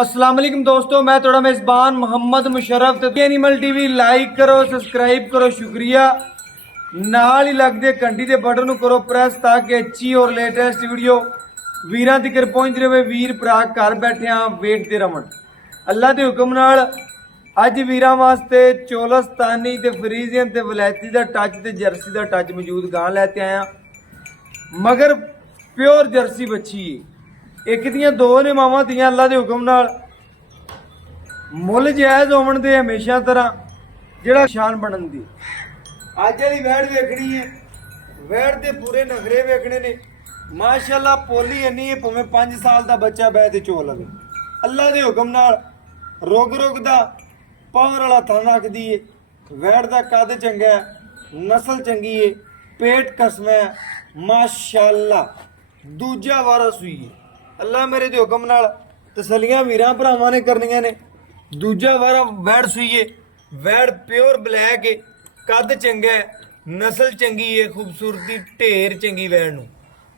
अस्सलाम वालेकुम दोस्तों, मैं थोड़ा मेज़बान मोहम्मद मुशर्रफ ते एनिमल टीवी लाइक करो, सब्सक्राइब करो, शुक्रिया। नाल ही लगदे घंटी दे बटन नूं करो प्रेस ताकि अच्छी और लेटेस्ट वीडियो वीरां तक पहुंच रहे। वीर भरा घर बैठे वेखते रहन। अल्लाह के हुक्म नाल अज वीरां वास्ते चोलस्तानी ते फ्रीजियन ते वलैती दा टच ते जर्सी दा टच मौजूद गां लैके आया, मगर प्योर जर्सी बच्ची है। एक दियां दो ने मावां दियां अल्लाह के हुक्म नाल मुल जायज़ होवन दे हमेशा तरह जिहड़ा शान बनन दी। अज वाली वैड़ वेखनी है, वैड़ दे पूरे नखरे वेखने ने। माशाअल्लाह पोली इन्नी है, भावें 5 साल का बच्चा बह ते चो लवे। अल्लाह के हुक्म नाल रुग रुग दा पावर वाला थन रखदी है। वैड़ दा कद चंगा है, नस्ल चंगी है, पेट कसम है। माशाअल्लाह दूजा वारस हुई है। अल्लाह मेरे दे हुक्म नाल तसलियां वीरां भरावां ने करनियां ने। दूजा वारा वैड़ सूईए, वैड़ प्योर ब्लैक है, कद चंगा है, नस्ल चंगी है, खूबसूरती ढेर चंगी वैड़ नूं।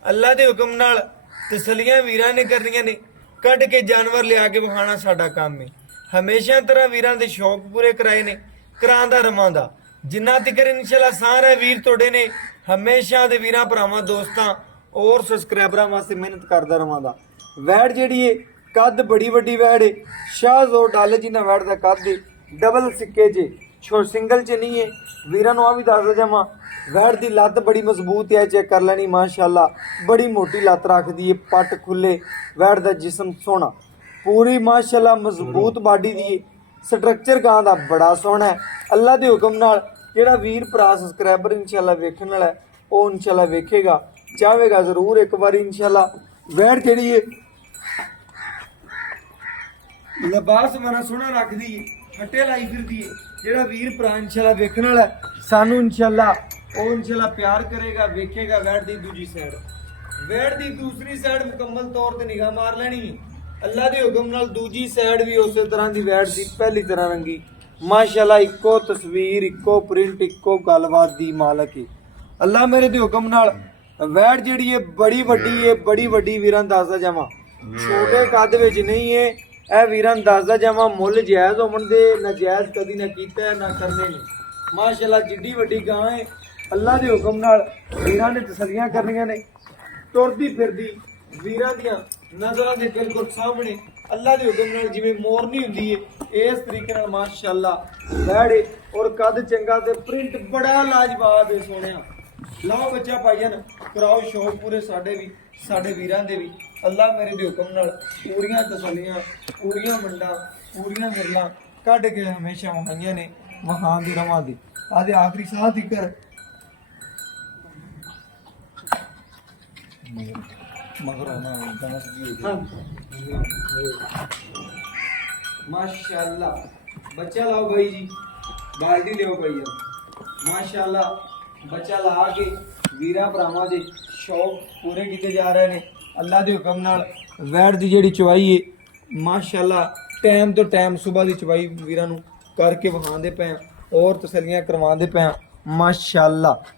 अल्लाह के हुक्म नाल तसलियां वीरां ने करनियां ने। कढ़ के जानवर लिया के विखाना साडा काम है। हमेशा तरह वीरां दे शौक पूरे कराए ने, करांदा रवांदा। जिन्ना तिकर इंशाअल्लाह सारे वीर तोड़े ने हमेशा दे वीरां भरावां दोस्तां और सबसक्राइबरां वास्ते मेहनत करदा रवांदा। वैड़ जिहड़ी है कद बड़ी वड्डी वैड़ है, शाहजोर डाले जिन्ना वैड़ दा कद है, डबल सिक्के च सिंगल च नहीं है। वीरां नूं आ भी दस जावां, वैड़ दी लत्त बड़ी मजबूत है, चेक कर लैनी। माशाअल्लाह बड़ी मोटी लत्त रखदी है, पट खुले, वैड़ दा जिस्म सोहना, पूरी माशाअल्लाह मजबूत बाडी दी है। स्ट्रक्चर गां दा बड़ा सोहना है। अल्लाह दे हुक्म नाल जिहड़ा वीर भरा सबसक्राइबर इंशाअल्लाह वेखण वाला है वो इंशाअल्लाह वेखेगा, चाहेगा जरूर एक बार इंशाअल्लाह। वैड़ जिहड़ी है लिबास बड़ा सोहना रखदी है, हट्टे लाई फिरदी है। जिहड़ा वीर भरा इंशाअल्लाह वेखण वाला सानू इंशाअल्लाह वो इंशाअल्लाह प्यार करेगा, वेखेगा। वैड़ दी दूजी साइड, वैड़ दी दूसरी साइड मुकम्मल तौर ते निगाह मार लेनी है। अल्लाह के हुक्म नाल दूजी साइड भी उस तरह की वैड़ दी पहली तरह रंगी। माशाअल्लाह इक्को तस्वीर, इक्को प्रिंट, इक्को गलबात दी मालक है। अल्लाह मेरे दे हुक्म नाल वैड़ जिहड़ी है बड़ी वड्डी है, बड़ी वड्डी वीरां दसदा जावां, छोटे कद विच नहीं है। ਇਹ ਵੀਰਾਂ ਨੂੰ ਦੱਸਦਾ ਜਾਵਾਂ ਮੁੱਲ ਜਾਇਜ਼ ਹੋਣ ਦੇ, ਨਾਜਾਇਜ਼ ਕਦੀ ਨਾ ਕੀਤਾ ਨਾ ਕਰਨੇ ਨੇ। ਮਾਸ਼ਾਅੱਲਾ ਜਿੱਡੀ ਵੱਡੀ ਗਾਂ ਹੈ, ਅੱਲਾ ਦੇ ਹੁਕਮ ਨਾਲ ਵੀਰਾਂ ਨੇ ਤਸੱਲੀਆਂ ਕਰਨੀਆਂ ਨੇ। ਤੁਰਦੀ ਫਿਰਦੀ ਵੀਰਾਂ ਦੀਆਂ ਨਜ਼ਰਾਂ ਦੇ ਬਿਲਕੁਲ ਸਾਹਮਣੇ ਅੱਲਾ ਦੇ ਹੁਕਮ ਨਾਲ ਜਿਵੇਂ ਮੋਰਨੀ ਹੁੰਦੀ ਹੈ, ਇਸ ਤਰੀਕੇ ਨਾਲ ਮਾਸ਼ਾਅੱਲਾ ਵੈੜੇ ਔਰ ਕੱਦ ਚੰਗਾ ਤੇ ਪ੍ਰਿੰਟ ਬੜਾ ਲਾਜਵਾਬ ਹੈ। ਸੋਹਣਿਆ ਲਾਓ ਬੱਚਾ ਭਾਈਜਾਨ, ਕਰਾਓ ਸ਼ੌਕ ਪੂਰੇ ਸਾਡੇ ਵੀ, ਸਾਡੇ ਵੀਰਾਂ ਦੇ ਵੀ। अल्लाह मेरे दे हुक्म नाल पूरियां तसलियां, पूरियां मंडा, पूरियां गल्लां कढ़ के हमेशा वहाइयां ने वहां दी रवां दी। आदे आखिरी साह तिकर मगर ना दस दी माशाअल्लाह। बच्चा लाओ भाई जी, बाल्टी ले भाई। माशाअल्लाह बच्चा ला के वीरा भरावां दे शौक पूरे किए जा रहे हैं। अल्लाह के हुक्म नाल वैड़ की जिहड़ी चवाई है माशाअल्लाह टाइम तो टाइम सुबह की चवाई वीरां नूं करके विखांदे पे और तसलियां करवांदे पे। माशाअल्लाह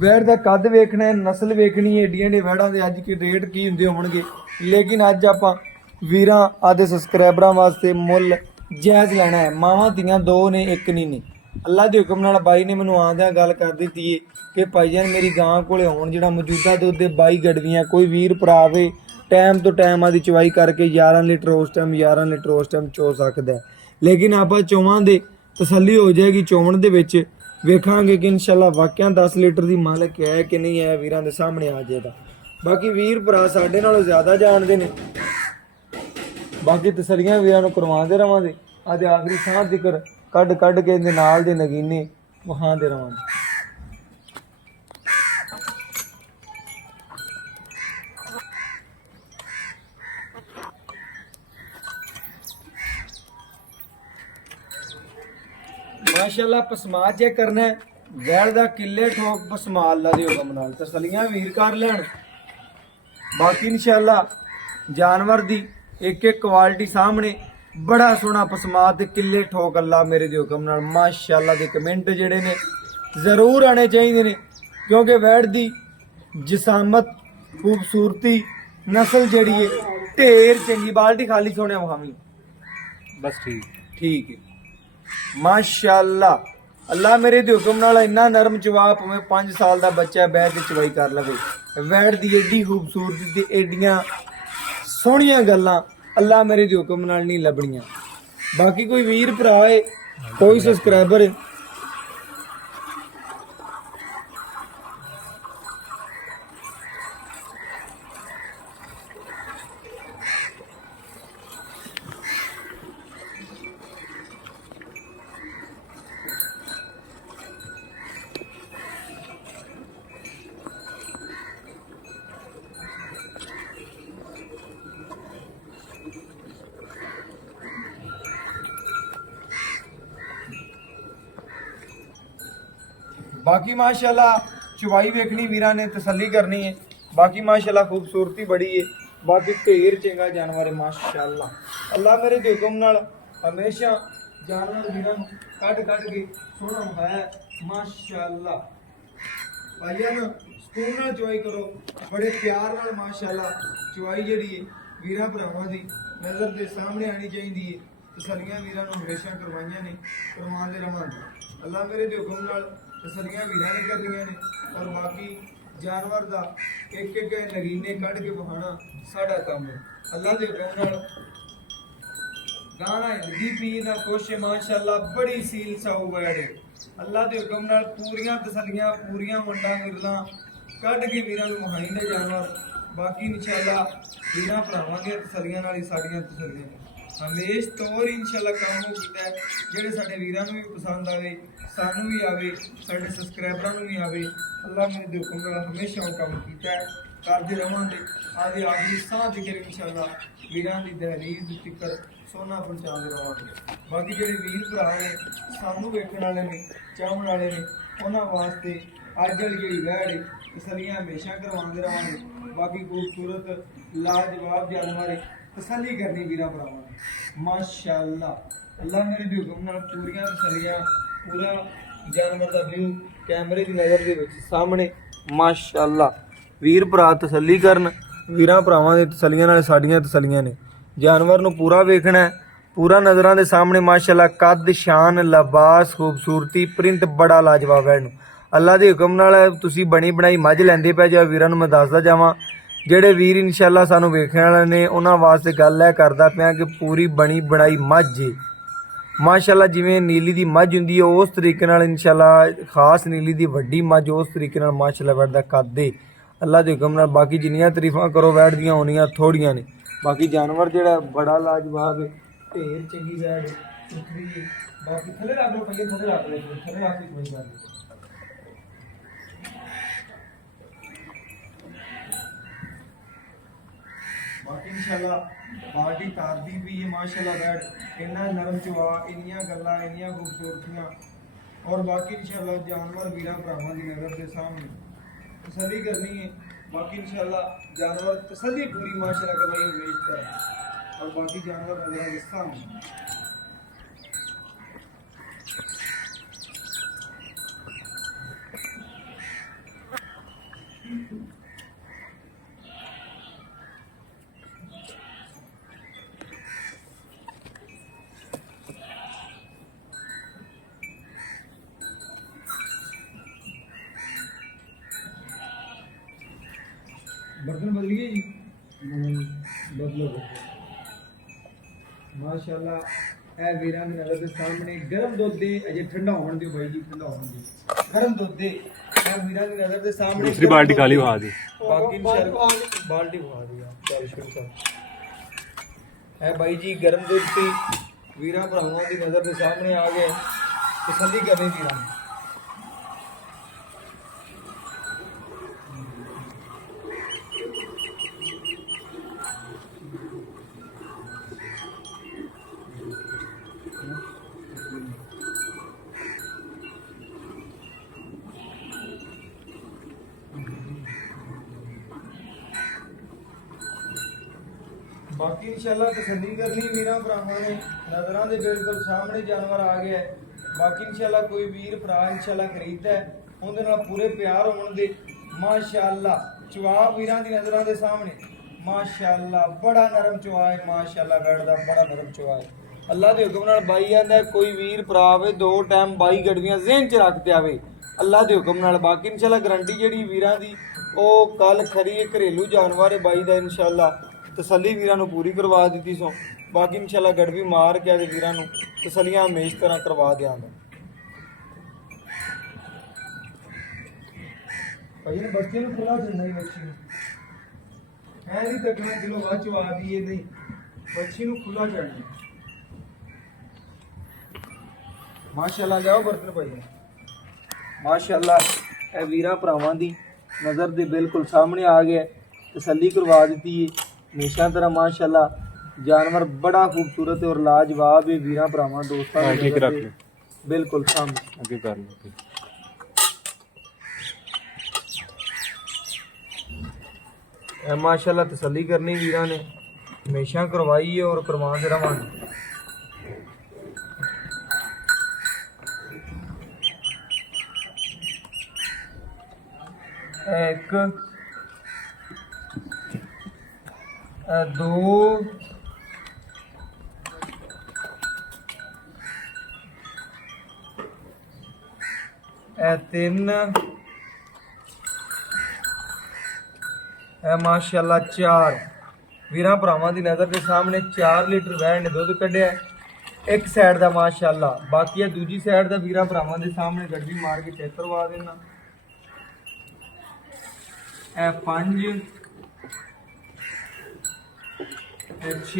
वैड़ का कद वेखना है, नस्ल वेखनी है। एडियां एडियां वैड़ां दे अज के रेट की हुंदे होणगे, लेकिन अज आपां वीरां आदे सबसक्राइबरां वास्ते मुੱਲ जायज़ लैना है। मावां धीआं दो ने, एक नहीं ने। अल्लाह के हुक्म नाल बाई ने मैनूं आंदियां गल कर दित्ती है कि भाईजान मेरी गां कोले हुण जिहड़ा मौजूदा दुੱਧ दे 22 गडवियां, कोई वीर भरा आवे टाइम तो टाइम आदि चवाई करके 11 लीटर उस टाइम 11 लीटर उस टाइम चो सकदा है। लेकिन आपां चोवां दे तसल्ली हो जाएगी, चोवन दे विच वेखांगे कि इंशाअल्लाह वाकई 10 लीटर दी मालक है कि नहीं है, वीरां दे सामने आ जाएगा। बाकी वीर भरा साडे नालों ज़्यादा जानदे ने। बाकी तसल्लियां वीरां नूं करवांदे रवांगे। आदे आखिरी साह तिकर कढ़ के दे नाल दे नगीने वहांदे रवांगे। माशाअल्लाह पसमा चेक करना है, वैड़ दा किले ठोक पसमा अल्लाह दे हुक्म नाल तसलियां वीर कर लैण। बाकी इंशाअल्लाह जानवर दी एक एक क्वालिटी सामने बड़ा सोहना पसमा ते किले ठोक अल्लाह मेरे दे हुक्म नाल। माशाअल्लाह दे कमेंट जिहड़े ने जरूर आने चाहिए ने, क्योंकि वैड़ दी जिसामत खूबसूरती नस्ल जिहड़ी है ਢੇਰ ਚੰਗੀ ਬਾਲਟੀ ਖਾਲੀ ਸੋਹਣਿਆ ਵਖਾਵੀਂ बस ठीक ਠੀਕ ਹੈ ਮਾਸ਼ਾਅੱਲਾ ਅੱਲਾ ਮੇਰੇ ਦੇ ਹੁਕਮ ਨਾਲ ਇੰਨਾ ਨਰਮ ਚਵਾ ਭਾਵੇਂ 5 ਸਾਲ ਦਾ ਬੱਚਾ ਬਹਿ ਕੇ ਚਵਾਈ ਕਰ ਲਵੇ ਵੈੜ ਦੀ ਏਡੀ ਖੂਬਸੂਰਤੀ ਤੇ ਏਡੀਆਂ ਸੋਹਣੀਆਂ ਗੱਲਾਂ ਅੱਲਾ ਮੇਰੇ ਦੇ ਹੁਕਮ ਨਾਲ ਨਹੀਂ ਲੱਭਣੀਆਂ ਬਾਕੀ ਕੋਈ ਵੀਰ ਭਰਾ ਹੈ ਕੋਈ ਸਬਸਕ੍ਰਾਈਬਰ ਹੈ बाकी माशाल्लाह चुवाई वेखनी वीरा ने तसल्ली करनी है बाकी माशाल्लाह खूबसूरती बड़ी है बाकी ढेर चंगा जानवर है माशाल्लाह अल्लाह मेरे दे हुक्म नाल हमेशा जानवर वीरा कट के सोना है माशाल्लाह भाईया ना सुकून नाल चुवाई करो बड़े प्यार नाल माशाल्लाह चुवाई जेड़ी है वीरा भरावां दी नजर दे सामने आनी चाहिए है तसल्लियां वीरा नूं हमेशा करवाइयां ने करवांदे रहांगे अल्लाह मेरे दे हुक्म नाल तसलियां वीरां ने करनियां ने और बाकी जानवर दा एक एक नगीने कढ़ के बहाना साडा काम है अल्लाह दे हुक्म नाल गाना लगी पी दा कोशिश माशाअल्लाह बड़ी सील साऊ बैठे अल्लाह दे हुक्म नाल पूरियां तसलियां पूरियां वंडा गिरला कढ़ के वीरां नूं वहाई ने जानवर बाकी इंशाअल्लाह वीरां भरावां दी तसलियां नाल ही साडीआं तसलियां हमेश तौर इंशाअल्लाह काम हो कीता है जेड़े साडे वीरां नूं भी पसंद आवे सानू भी आवे साडे सबसक्राइबरां नूं भी आवे अल्लाह मेरे दे हुक्म नाल हमेशा वो काम कीता है करदे रहांगे आदे आखिरी साह तक इंशाअल्लाह वीरां दी दहलीज तिकर सोना पहुंचाते रहांगे बाकी जेड़े वीर भरा ने सानू वेखण वाले ने चाहण वाले ने उन्हां वास्ते अज वाली जेड़ी वैड़ है तसलियां हमेशा करवांदे रहांगे बाकी खूबसूरत लाजवाब जानवर है तसल्ली करनी वीरा भरावां ने माशाअल्लाह अल्लाह मेरे दे हुक्म नाल पूरियां तसलियां पूरा जानवर का व्यू कैमरे की नज़र के सामने माशाअल्लाह वीर भरा तसल्ली करन वीरां भरावां दी तसल्लियां नाल साडीआं तसल्लियां ने जानवर नूं पूरा वेखना है पूरा नज़रां दे सामने माशाअल्लाह कद शान लिबास खूबसूरती प्रिंट बड़ा लाजवाब है अल्लाह दे हुक्म नाल तुसीं बनी बनाई मझ लैंदे पै जाओ वीरां नूं मैं दसदा जावां ਜਿਹੜੇ ਵੀਰ इंशाअल्लाह सानू वेखण वाले ने उन्हां वास्ते गल है करदा पिया कि पूरी बनी बनाई मझ है माशाअल्लाह जिवें नीली दी मझ हुंदी है उस तरीके नाल इंशाअल्लाह खास नीली दी वड्डी मझ उस तरीके नाल माशाअल्लाह वैड़ दा कद है अल्लाह दे हुक्म नाल बाकी जिन्नियां तरीफां करो वैड़ दियां होनियां थोड़ियां ने बाकी जानवर जेड़ा बड़ा लाजवाब है ढेर चंगी वैड़ है सुथरी है बाकी थले रख लो पईए थले रख लो थले रख के कोई गल नहीं बाकी इंशाअल्लाह बाडी तारदी भी है माशाअल्लाह बैठ इन्ना नरम चवा इन्नियां गल्लां इन्नियां खूबसूरतियां और बाकी इंशाअल्लाह जानवर वीरां भरावां दी नज़र के सामने तसल्ली करनी है बाकी इंशाअल्लाह जानवर तसल्ली पूरी माशाअल्लाह करवाई उम्मीद कर और बाकी जानवर नज़र के सामने बर्तन बदल गए जी बदलो माशाअल्लाह ए वीरां दी नज़र के सामने गर्म दुध दे अजे ठंडा होण दियो भाई जी ठंडा होण दियो गर्म दुध दे ए वीरां दी नज़र के सामने दूसरी बाल्टी खाली वहा दी बाकी इंशाअल्लाह बाल्टी वहा दिया चल शुरू कर ए भाई जी गर्म दुध सी वीरां भरावां दी नज़र के सामने आ गए तसल्ली करनी वीरां बाकी इंशाल्लाह तसल्ली करनी वीरां भरावां ने नज़रां दे बिल्कुल सामने जानवर आ गया है बाकी इंशाल्लाह कोई वीर भरा इंशाल्लाह खरीददा है उहदे नाल पूरे प्यार होण दे माशाअल्लाह जवाब वीरां दी नज़रां दे सामने ਮਾਸ਼ਾਅੱਲਾ ਬੜਾ ਨਰਮ ਚੁਆ ਹੈ ਮਾਸ਼ਾਅੱਲਾ ਵੈੜ ਦਾ ਬੜਾ ਨਰਮ ਚੁਆ ਹੈ ਅੱਲਾ ਦੇ ਹੁਕਮ ਨਾਲ ਬਾਈ ਆਂਦਾ ਕੋਈ ਵੀਰ ਭਰਾ ਆਵੇ ਦੋ ਟਾਈਮ ਬਾਈ ਗੜਵੀਆਂ ਜ਼ਿਹਨ ਚ ਰੱਖ ਤੇ ਆਵੇ ਅੱਲਾ ਦੇ ਹੁਕਮ ਨਾਲ ਬਾਕੀ ਇਨਸ਼ਾਅੱਲਾ ਗਰੰਟੀ ਜਿਹੜੀ ਵੀਰਾਂ ਦੀ ਉਹ ਕੱਲ ਖਰੀ ਹੈ ਘਰੇਲੂ ਜਾਨਵਰ ਹੈ ਬਾਈ ਦਾ ਇਨਸ਼ਾਅੱਲਾ ਤਸੱਲੀ ਵੀਰਾਂ ਨੂੰ ਪੂਰੀ ਕਰਵਾ ਦਿੱਤੀ ਸੋ ਬਾਕੀ ਇਨਸ਼ਾਅੱਲਾ ਗੜਵੀ ਮਾਰ ਕੇ ਆਦੇ ਵੀਰਾਂ ਨੂੰ ਤਸੱਲੀਆਂ ਹਮੇਸ਼ ਤਰ੍ਹਾਂ ਕਰਵਾ ਦਿਆਂਗੇ ਭਾਈ ਨੇ ਬੱਚੇ ਨੂੰ ਖੁੱਲਾ ਦਿੰਦਾ ਹੀ ਬੱਚੀ ਨੂੰ ਹੈ ਨਹੀਂ ਤੱਕਣਾ ਕਿਲੋ ਵਾਚ ਵਾ ਦੀਏ ਨਹੀਂ ਬੱਚੀ ਨੂੰ ਖੁੱਲਾ ਚੜਨਾ ਮਾਸ਼ਾਅੱਲਾ ਜਾਓ ਬਰਤਨ ਭਾਈ ਮਾਸ਼ਾਅੱਲਾ ਇਹ ਵੀਰਾਂ ਭਰਾਵਾਂ ਦੀ ਨਜ਼ਰ ਦੇ ਬਿਲਕੁਲ ਸਾਹਮਣੇ ਆ ਗਿਆ ਤਸੱਲੀ ਕਰਵਾ ਦਿੱਤੀ ਹੈ ਹਮੇਸ਼ਾ ਤਰ੍ਹਾਂ ਮਾਸ਼ਾਅੱਲਾ जानवर बड़ा खूबसूरत है और लाजवाब है वीरा भरावां दोस्तों आगे रख ले बिल्कुल सामने आगे कर लो माशाल्लाह तसल्ली करनी वीरा ने हमेशा करवाई है और करवाते रवांगे एक दो तीन माशाअल्लाह चार वीरां भरावां दी नज़र के सामने 4 लीटर वैन ने दुध कढ़िया एक साइड दा माशाअल्लाह बाकी है दूजी साइड दा वीरां भरावां दे सामने गड्डी मार के चेक करवा देना ए 5 ए 6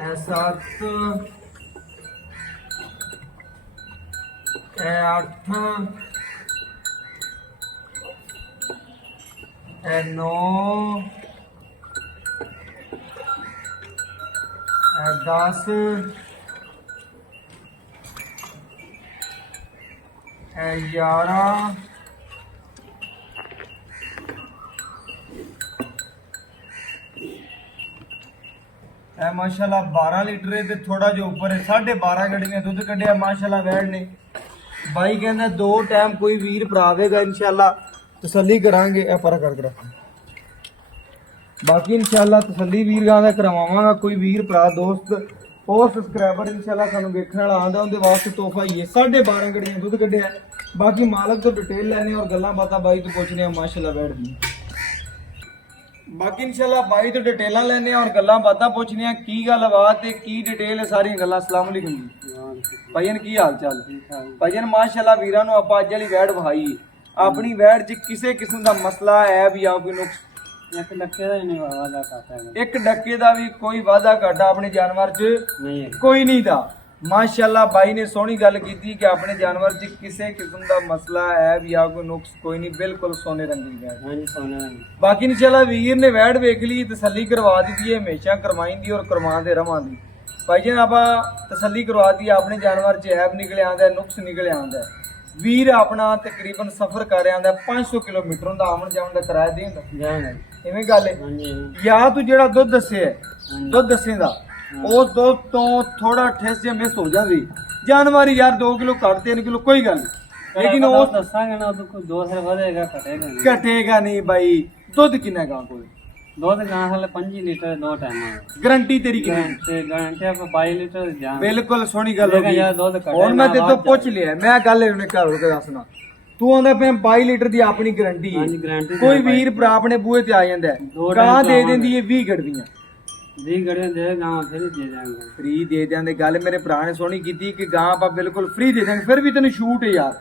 ए 7 8 9 10 11 माशाल्लाह 12 लीटर है थोड़ा जो ऊपर है 12.5 गड्डियां दूध कढ़िया माशाल्लाह वैड़ ने भाई कहना 2 टाइम कोई वीर भरावेगा इंशाल्लाह तसल्ली करांगे ए पर कर रख बाकी इंशाल्लाह तसल्ली वीर गां दा करवावांगा कोई वीर भरा दोस्त और सब्सक्राइबर इंशाल्लाह सानू देखने वाला आंदा उनके वास्ते तोहफा ही है 12.5 गड्डियां दूध कढ़िया बाकी मालक तो डिटेल लेने और गल्लां बातां बाई तो पूछने माशाल्लाह वैड़ दी बाकी इंशाल्लाह भाई तो डिटेलां लेने और गल्लां बातां पूछनियां की गलबात है की डिटेल है सारी गल्लां अस्सलाम वालेकुम भाईन की हाल चाल भाईन माशाल्लाह वीरां नूं आपां अज वाली वैड़ वहाई अपनी वैड़ च किसी किस्म दा मसला है भी आ कोई नुक्स एक डक्के दा नहीं वादा करता है एक डक्के दा भी कोई वादा घाटा अपने जानवर च नहीं है कोई नहीं था माशाल्लाह भाई ने सोहनी गल की कि अपने जानवर च किसी किस्म का मसला है भी आ कोई नुक्स कोई नहीं बिल्कुल सोने रंगी वैड़ हां जी सोने रंगी बाकी इंशाल्लाह वीर ने वैड़ वेख ली तसल्ली करवा दी है हमेशा करवाइंदी और करवाते रवांदी भाई जी आप तसल्ली करवा दी अपने जानवर च ऐब निकले आंदा है नुक्स निकले आंदा है वीर अपना तकरीबन सफर कर आंदा 500 किलोमीटर दा आवन जावन दा किराया देंदा जाएगा इवें गल है हां जी या तू जेड़ा दुध दसे है दुध दसेंदा उस दुध तो थोड़ा ठेस जे मिस हो जावे जानवर यार 2 किलो घट 3 किलो कोई गल नहीं लेकिन उस दसांगे ना तो कोई 2 से बढ़ेगा घटेगा नहीं भाई दुध कितना गां कोई दूध गां हले 5 लीटर 2 टाइम गारंटी तेरी कितनी गारंटी आप 22 लीटर जान बिल्कुल सोनी गल हो यार दूध गई और मैं ते तो पूछ लिया मैं गल उन्हें घर हो के दसना तू आंदा पे 22 लीटर दी अपनी गारंटी है गारंटी कोई वीर भरा अपने बूहे ते आ जांदा है गां दे देंदी है 20 गड़दियां 20 गड़ियां दे गां फिर दे देंगे फ्री दे देंगे गल मेरे भरा ने सोनी की कि गां आप बिल्कुल फ्री दे देंगे फिर भी तेन छूट है यार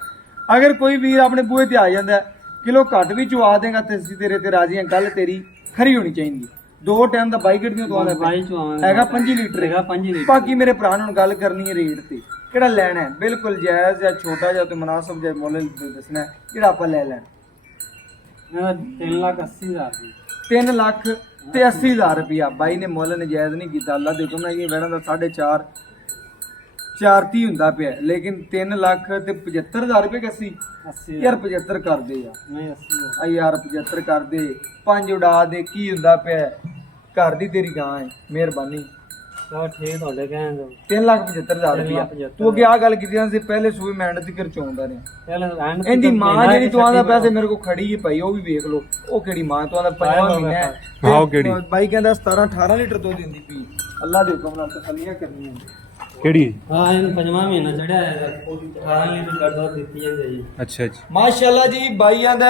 अगर कोई वीर अपने बूहे ते आ जांदा है किलो घट भी चुआ देगा ते असीं तेरे ते राजी हां गल तेरी खरी होनी चाहिए 2 टाइम दा 22 गड्डियां तो आंदा 22 चुआवांगे हैगा 5 लीटर हैगा 5 लीटर बाकी मेरे भरा ने गल करनी है रेट ते ਕਿਹੜਾ ਲੈਣਾ ਹੈ ਬਿਲਕੁਲ ਜਾਇਜ਼ ਜਾਂ ਛੋਟਾ ਜਾਂ ਤੇ ਮੁਨਾਸਬ ਜਾਂ ਮੁੱਲ ਦੱਸਣਾ ਜਿਹੜਾ ਆਪਾਂ ਲੈ ਲੈਣਾ 3,80,000 3 ਲੱਖ ਤੇ 80,000 ਰੁਪਇਆ ਬਾਈ ਨੇ ਮੁੱਲ ਨਜਾਇਜ਼ ਨਹੀਂ ਕੀਤਾ ਅੱਲਾ ਦੇ ਹੁਕਮ ਨਾਲ ਇਹ ਵੈਣਾ ਦਾ 4.5 430 ਹੁੰਦਾ ਪਿਆ ਲੇਕਿਨ 3 ਲੱਖ ਤੇ 75,000 ਰੁਪਏ ਕੱਸੀ 80 ਯਾਰ 75 ਕਰਦੇ ਆ ਨਹੀਂ 80 ਆ ਯਾਰ 75 ਕਰਦੇ 5 ਉਡਾ ਦੇ ਕੀ ਹੁੰਦਾ ਪਿਆ ਘਰ ਦੀ ਤੇਰੀ ਗਾਂ ਹੈ ਮਿਹਰਬਾਨੀ ਚਲੋ ਠੀਕ ਤੁਹਾਡੇ ਕਹਿੰਦੇ 3,75,000 ਰੁਪਇਆ ਤੂੰ ਅੱਗੇ ਆ ਗੱਲ ਕੀਤੀ ਸੀ ਪਹਿਲੇ ਸੂਏ ਮੈਂ ਐਂਡ ਤੱਕ ਚੋਂਦਾ ਰਿਹਾ ਪਹਿਲੇ ਐਂਡ ਇਹਦੀ ਮਾਂ ਜਿਹੜੀ ਤੂੰ ਆਂਦਾ ਪੈਸੇ ਮੇਰੇ ਕੋਲ ਖੜੀ ਹੈ ਭਾਈ ਉਹ ਵੀ ਵੇਖ ਲਓ ਉਹ ਕਿਹੜੀ ਮਾਂ ਤੂੰ ਆਂਦਾ 5ਵਾਂ ਮਹੀਨਾ ਹੈ ਹਾਂ ਉਹ ਕਿਹੜੀ ਬਾਈ ਕਹਿੰਦਾ 17-18 ਲੀਟਰ ਦੁੱਧ ਦਿੰਦੀ ਪਈ ਅੱਲਾ ਦੇ ਹੁਕਮ ਨਾਲ ਤਸੱਲੀਆਂ ਕਰਨੀਆਂ ਕਿਹੜੀ ਹਾਂ ਇਹਨੂੰ 5ਵਾਂ ਮਹੀਨਾ ਚੜਿਆ ਹੈ 18 ਲੀਟਰ ਦੁੱਧ ਦਿੱਤੀ ਜਾਂਦੀ ਹੈ ਜੀ ਅੱਛਾ ਜੀ ਮਾਸ਼ਾਅੱਲਾ ਜੀ ਬਾਈ ਆਂਦਾ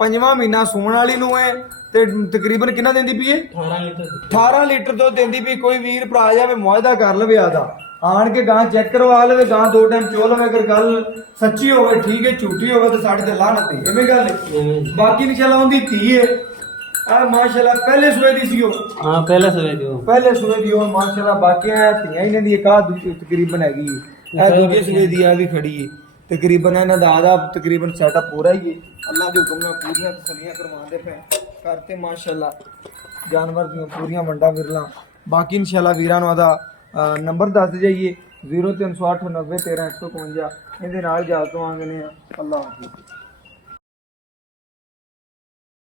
5ਵਾਂ ਮਹੀਨਾ ਸੂਣ ਵਾਲੀ ਨੂੰ ਹੈ ਤੇ ਤਕਰੀਬਨ ਕਿੰਨਾ ਦਿੰਦੀ ਪਈ ਹੈ 18 ਲੀਟਰ 18 ਲੀਟਰ ਦੁੱਧ ਦਿੰਦੀ ਪਈ ਕੋਈ ਵੀਰ ਭਰਾ ਜਾਵੇ ਮੁਆਇਦਾ ਕਰ ਲਵੇ ਆਦਾ ਆਣ ਕੇ ਗਾਂ ਚੈੱਕ ਕਰਵਾ ਲਵੇ ਗਾਂ 2 ਟਾਈਮ ਚੋ ਲਵੇ ਅਗਰ ਗੱਲ ਸੱਚੀ ਹੋਵੇ ਠੀਕ ਹੈ ਝੂਠੀ ਹੋਵੇ ਤਾਂ ਸਾਡੇ ਤੇ ਲਾਹਨਤ ਹੈ ਐਵੇਂ ਗੱਲ ਹੈ ਬਾਕੀ ਇਨਸ਼ਾਅੱਲਾ ਉਹਦੀ ਧੀ ਹੈ ਆ ਮਾਸ਼ਾਅੱਲਾ ਪਹਿਲੇ ਸੂਏ ਦੀ ਸੀ ਉਹ ਹਾਂ ਪਹਿਲੇ ਸਵੇ ਦਿਓ ਪਹਿਲੇ ਸੂਏ ਦੀ ਉਹ ਮਾਸ਼ਾਅੱਲਾ ਬਾਕੀ ਧੀਆਂ ਇਹਨਾਂ ਦੀ ਇੱਕ ਆ ਤਕਰੀਬਨ ਹੈਗੀ ਹੈ ਇਹ ਦੂਜੇ ਸੂਏ ਦੀ ਆ ਵੀ ਖੜੀ ਹੈ ਤਕਰੀਬਨ ਇਹਨਾਂ ਦਾ ਆਦਾ ਤਕਰੀਬਨ ਸੈਟਅਪ ਪੂਰਾ ਹੀ ਹੈ ਅੱਲਾਹ ਦੇ ਹੁਕਮ ਨਾਲ ਪੂਰੀਆਂ ਤਸੱਲੀਆਂ ਕਰਵਾਉਂਦੇ ਪਏ ਕਰਤੇ ਮਾਸ਼ਾਅੱਲਾ ਜਾਨਵਰ ਦੀਆਂ ਪੂਰੀਆਂ ਮੰਡਾ ਵਿਰਲਾ ਬਾਕੀ ਇਨਸ਼ਾਅੱਲਾ ਵੀਰਾਂ ਨੂੰ ਆਦਾ ਨੰਬਰ ਦੱਸ ਜਾਈਏ 0308 90 13 151 ਇਹਦੇ ਨਾਲ ਜਾ ਤੋਂ ਆਂਗੇ ਨੇ ਅੱਲਾਹ ਹਾਫਿਜ਼।